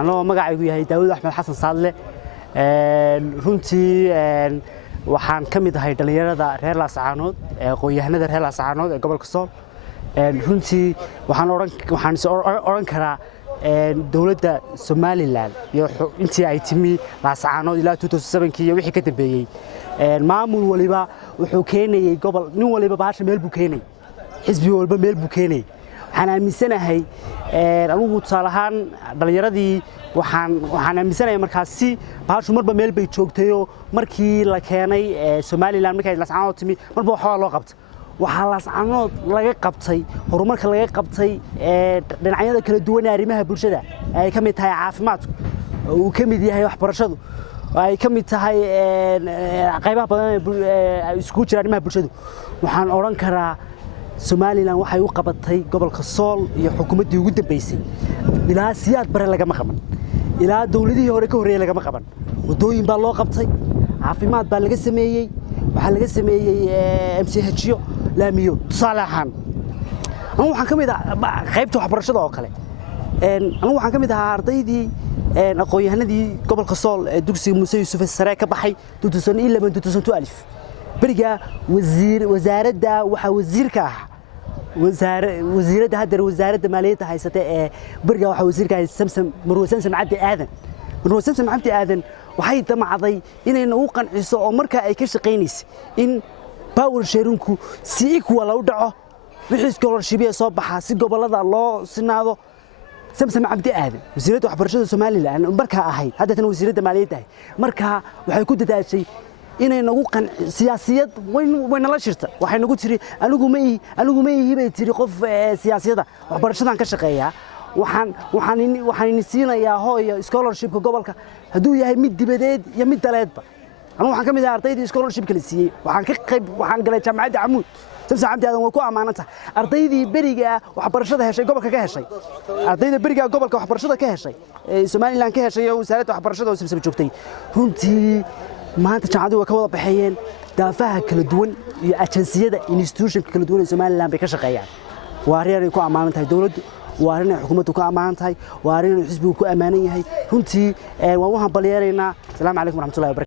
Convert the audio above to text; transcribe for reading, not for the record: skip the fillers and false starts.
anoo magacaygu yahay Daawud Axmed Xasan Saadle runtii waxaan ka mid ahay dhalinyarada reer Laascaanood aqoonyahanada reer Laascaanood ee gobolka Sool runtii waxaan oran karaa dawladda Somaliland iyo intii ay timi Laascaanood ilaa 2007 iyo wixii ka dambeeyay maamul waliba wuxuu keenayay gobol nin waliba baasha meel buu keenay xisbi walba meel buu keenay waxaan aaminsanahay anigu tusaalahaan dhalinyaradii waxaan aaminsanahay markaas si baashu marba meel bay joogtayo markii la keenay Somaliland markay Laascaanood timi marba waxa loo qabtay waxa Laascaanood laga qabtay horumarka laga qabtay dhinacyada kala duwan ee arrimaha bulshada ay ka mid tahay caafimaadku oo ka mid yahay waxbarashadu ay ka mid tahay qaybaha badan ee isku jira arrimaha bulshadu waxaan oran karaa Somaliland waxay u qabatay gobolka Sool iyo xukuumadii ugu dambeysay ilaa siyaad bare laga maqan ilaa dawladihii hore ka horeeyay laga maqan wadooyin baa loo qabtay caafimaad baa laga sameeyay waxa laga sameeyay MCHyo laamiyo tusaalahan anigu waxaan kamid ah qaybta waxbarashada oo kale anigu waxaan kamid ahaa ardaydii aqoonyahanadii gobolka Sool ee dugsiga Muuse Yuusuf sare ka baxay 2011 bariga wasaaradda waxa wasiirka ah wasiiradda hadda wasaaradda maaliyadda haysata ee bariga waxa wasiirka Samsam Cabdi Aadan waxay damacday inay nagu qanciso oo marka ay ka shaqeynayso in power sharingku si equal u dhaco wixii scholarship soo baxa si gobolada loo sinaado Samsam Cabdi Aadan wasiiradda waxbarashada Somaliland marka ahayd hadda tan wasiiradda maaliyadda marka waxay ku dadaashay inay nagu siyaasiyad way nala shirta waxay nagu tiri anigu ma hibay tiri qof siyaasiyada waxbarashadan ka shaqeeya waxaan siinayaa hooyo scholarshipka gobolka haduu yahay mid dibadeed iyo mid daleedba anigu waxaan kamid ahaa ardaydii scholarshipka la siiyay waxaan galay jaamacadda Amuud Samsam Cabdi Aadan way ku amaananta ardaydii bariga waxbarashada heshay gobolka ka heshay ardayda bariga gobolka waxbarashada ka heshay Somaliland ka heshay wasaaradda waxbarashada oo Samsam joogtay runtii maanta jaamacadu way ka wada baxayeen daafaha kala duwan iyo ajansiyada institutionka kala duwan ee Somaliland bay ka shaqeeyaan waa arrin ay ku amaanan tahay dawladdu waa arrin ay xukuumaddu ku amaanan tahay waa arrin xisbigu ku amaanan yahay runtii waan waxaan balyeeraynaa salaamu calaykum waraxmatullaahi wa barakaatuh